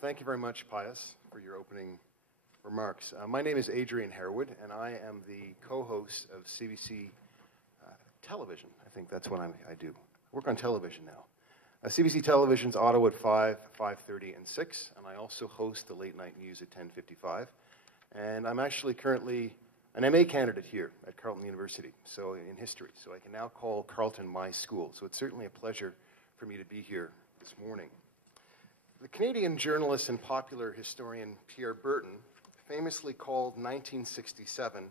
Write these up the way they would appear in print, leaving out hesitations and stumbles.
Well, thank you very much, Pius, for your opening remarks. My name is Adrian Harewood, and I am the co-host of CBC Television. I think that's what I do. I work on television now. CBC Television's Ottawa at 5, 5:30, and 6, and I also host the late night news at 10:55. And I'm actually currently an MA candidate here at Carleton University, so in history. So I can now call Carleton my school. So it's certainly a pleasure for me to be here this morning. The Canadian journalist and popular historian Pierre Berton famously called 1967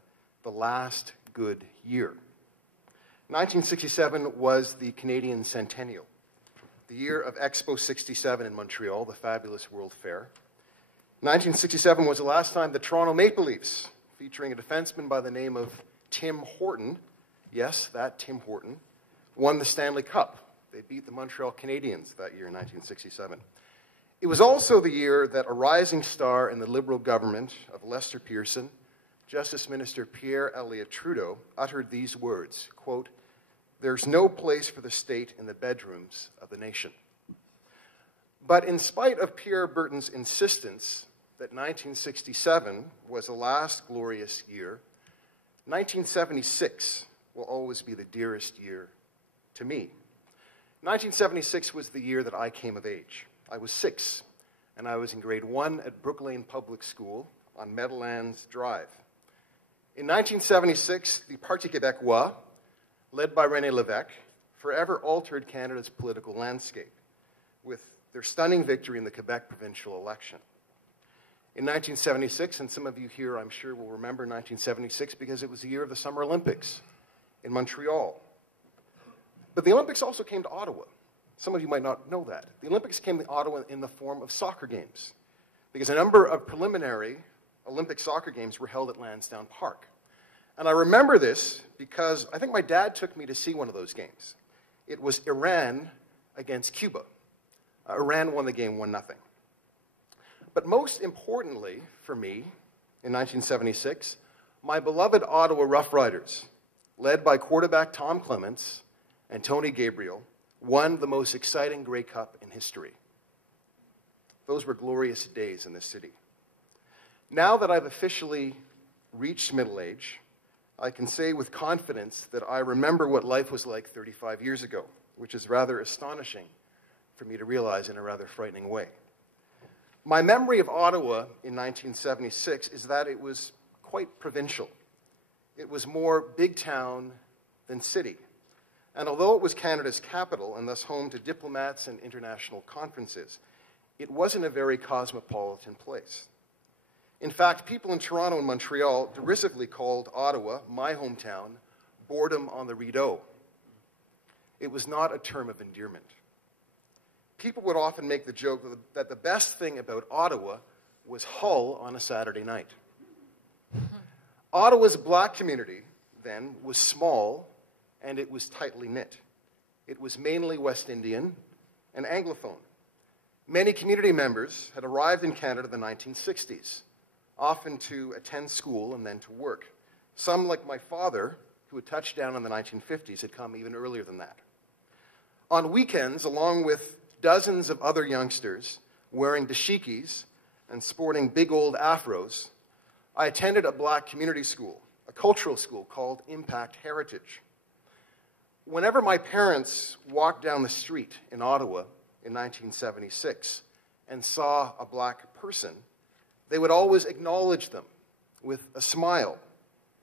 the last good year. 1967 was the Canadian centennial, the year of Expo 67 in Montreal, the fabulous World Fair. 1967 was the last time the Toronto Maple Leafs, featuring a defenseman by the name of Tim Horton, yes, that Tim Horton, won the Stanley Cup. They beat the Montreal Canadiens that year in 1967. It was also the year that a rising star in the Liberal government of Lester Pearson, Justice Minister Pierre Elliott Trudeau, uttered these words, quote, "There's no place for the state in the bedrooms of the nation." But in spite of Pierre Berton's insistence that 1967 was the last glorious year, 1976 will always be the dearest year to me. 1976 was the year that I came of age. I was 6, and I was in grade 1 at Brook Lane Public School on Meadowlands Drive. In 1976, the Parti Québécois, led by René Lévesque, forever altered Canada's political landscape with their stunning victory in the Quebec provincial election. In 1976, and some of you here I'm sure will remember 1976 because it was the year of the Summer Olympics in Montreal. But the Olympics also came to Ottawa. Some of you might not know that. The Olympics came to Ottawa in the form of soccer games because a number of preliminary Olympic soccer games were held at Lansdowne Park. And I remember this because I think my dad took me to see one of those games. It was Iran against Cuba. Iran won the game 1-0. But most importantly for me, in 1976, my beloved Ottawa Rough Riders, led by quarterback Tom Clements and Tony Gabriel, won the most exciting Grey Cup in history. Those were glorious days in this city. Now that I've officially reached middle age, I can say with confidence that I remember what life was like 35 years ago, which is rather astonishing for me to realize in a rather frightening way. My memory of Ottawa in 1976 is that it was quite provincial. It was more big town than city. And although it was Canada's capital and thus home to diplomats and international conferences, it wasn't a very cosmopolitan place. In fact, people in Toronto and Montreal derisively called Ottawa, my hometown, boredom on the Rideau. It was not a term of endearment. People would often make the joke that the best thing about Ottawa was Hull on a Saturday night. Ottawa's black community, then, was small, and it was tightly knit. It was mainly West Indian and Anglophone. Many community members had arrived in Canada in the 1960s, often to attend school and then to work. Some, like my father, who had touched down in the 1950s, had come even earlier than that. On weekends, along with dozens of other youngsters wearing dashikis and sporting big old afros, I attended a black community school, a cultural school called Impact Heritage. Whenever my parents walked down the street in Ottawa in 1976 and saw a black person, they would always acknowledge them with a smile,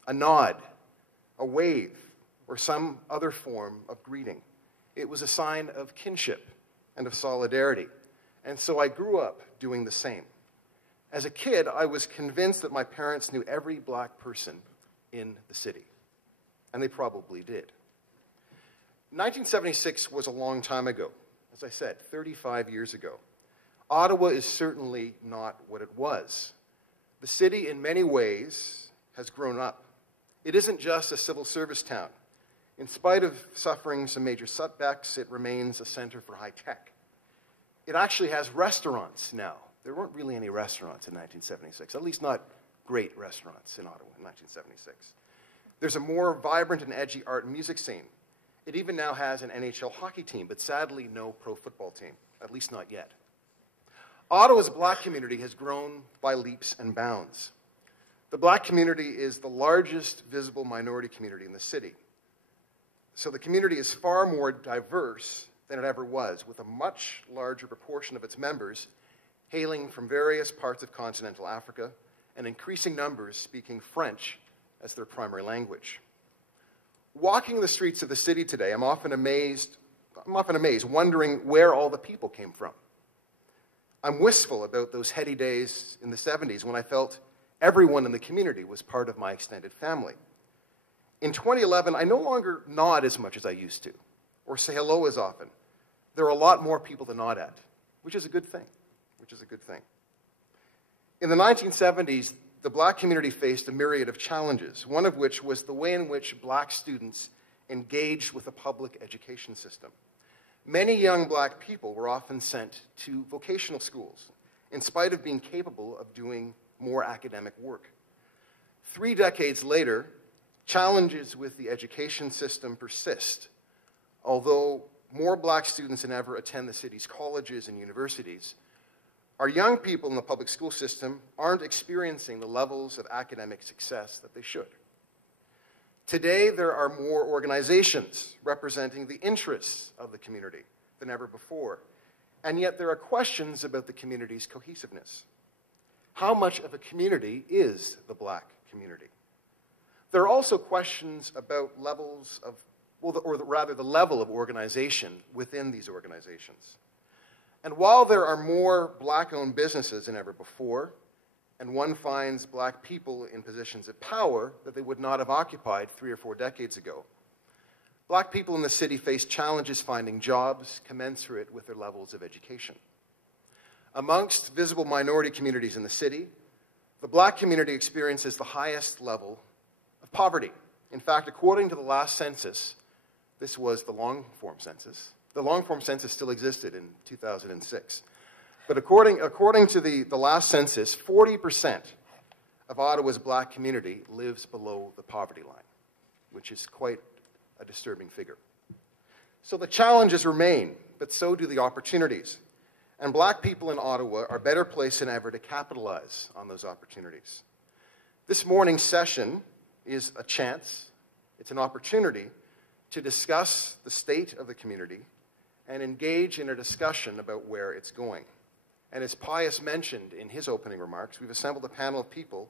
a nod, a wave, or some other form of greeting. It was a sign of kinship and of solidarity. And so I grew up doing the same. As a kid, I was convinced that my parents knew every black person in the city. And they probably did. 1976 was a long time ago. As I said, 35 years ago. Ottawa is certainly not what it was. The city, in many ways, has grown up. It isn't just a civil service town. In spite of suffering some major setbacks, it remains a center for high tech. It actually has restaurants now. There weren't really any restaurants in 1976, at least not great restaurants in Ottawa in 1976. There's a more vibrant and edgy art and music scene. It even now has an NHL hockey team, but sadly no pro football team, at least not yet. Ottawa's Black community has grown by leaps and bounds. The Black community is the largest visible minority community in the city. So the community is far more diverse than it ever was, with a much larger proportion of its members hailing from various parts of continental Africa and increasing numbers speaking French as their primary language. Walking the streets of the city today, I'm often amazed, wondering where all the people came from. I'm wistful about those heady days in the 70s when I felt everyone in the community was part of my extended family. In 2011, I no longer nod as much as I used to, or say hello as often. There are a lot more people to nod at, which is a good thing, In the 1970s, the Black community faced a myriad of challenges, one of which was the way in which Black students engaged with the public education system. Many young Black people were often sent to vocational schools, in spite of being capable of doing more academic work. 3 decades later, challenges with the education system persist. Although more Black students than ever attend the city's colleges and universities, our young people in the public school system aren't experiencing the levels of academic success that they should. Today, there are more organizations representing the interests of the community than ever before, and yet there are questions about the community's cohesiveness. How much of a community is the Black community? There are also questions about levels of, the level of organization within these organizations. And while there are more Black-owned businesses than ever before, and one finds Black people in positions of power that they would not have occupied 3 or 4 decades ago, Black people in the city face challenges finding jobs commensurate with their levels of education. Amongst visible minority communities in the city, the Black community experiences the highest level of poverty. In fact, according to the last census, this was the long-form census. The long-form census still existed in 2006. But according to the last census, 40% of Ottawa's Black community lives below the poverty line, which is quite a disturbing figure. So the challenges remain, but so do the opportunities. And Black people in Ottawa are better placed than ever to capitalize on those opportunities. This morning's session is a chance, it's an opportunity to discuss the state of the community and engage in a discussion about where it's going. And as Pius mentioned in his opening remarks, we've assembled a panel of people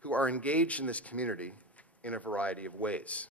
who are engaged in this community in a variety of ways.